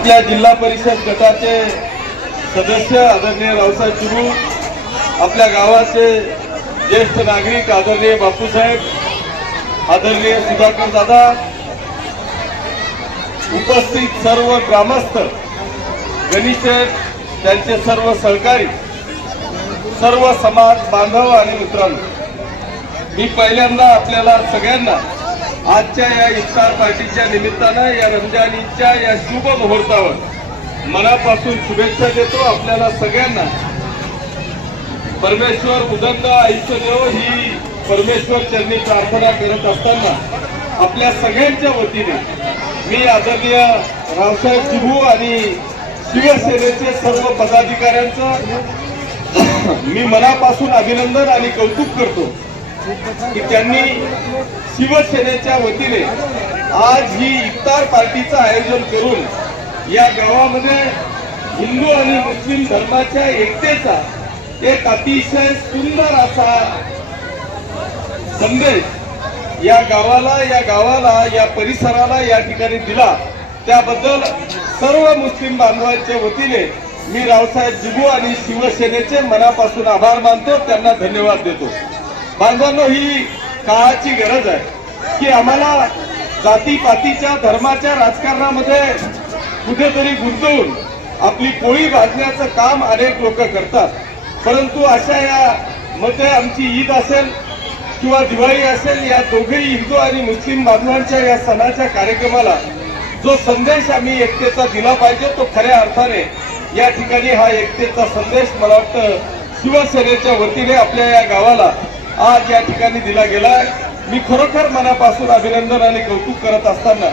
आपल्या जिल्हा परिषद गटाचे सदस्य आदरणीय रावसाहेब चिरू, आपल्या गावाचे ज्येष्ठ नागरिक आदरणीय बापूसाहेब, आदरणीय सुधाकर दादा, उपस्थित सर्व ग्रामस्थ, गणेशेठ, त्यांचे सर्व सहकारी, सर्व समाज बांधव आणि मित्रांनो, मी पहिल्यांदा आपल्याला सगळ्यांना आजच्या या इफ्तार पार्टीच्या निमित्तानं या रमजानीच्या या शुभ मुहूर्तावर मनापासून शुभेच्छा देतो। आपल्याला सगळ्यांना परमेश्वर उदंड आयुष्य देवो ही परमेश्वर चरणी प्रार्थना करत असताना आपल्या सगळ्यांच्या वतीने मी आदरणीय रावसाहेब चिबू आणि शिवसेनेचे सर्व पदाधिकाऱ्यांचं मी मनापासून अभिनंदन आणि कौतुक करतो की त्यांनी शिवसेनेच्या वतीने आज ही इफ्तार पार्टीचं आयोजन करून या गावामध्ये हिंदू आणि मुस्लिम धर्माच्या एकतेचा एक अतिशय सुंदर असा संदेश या गावाला या परिसराला या ठिकाणी दिला। त्याबद्दल सर्व मुस्लिम बांधवांच्या वतीने मी रावसाहेब चिबू आणि शिवसेनेचे मनापासून आभार मानतो, त्यांना धन्यवाद देतो। बांधवांनो, ही काळाची गरज आहे की आम्हाला जातीपातीच्या धर्माच्या राजकारणामध्ये कुठेतरी गुंतवून आपली पोळी भाजण्याचं काम अनेक लोक करतात, परंतु अशा या मध्ये आमची ईद असेल किंवा दिवाळी असेल, या दोघेही हिंदू आणि मुस्लिम बांधवांच्या या सणाच्या कार्यक्रमाला जो संदेश आम्ही एकतेचा दिला पाहिजे तो खऱ्या अर्थाने या ठिकाणी हा एकतेचा संदेश मला वाटतं शिवसेनेच्या वतीने आपल्या या गावाला आज या ठिकाणी दिला गेला। मी खरोखर मनापासून अभिनंदन आणि कौतुक करत असताना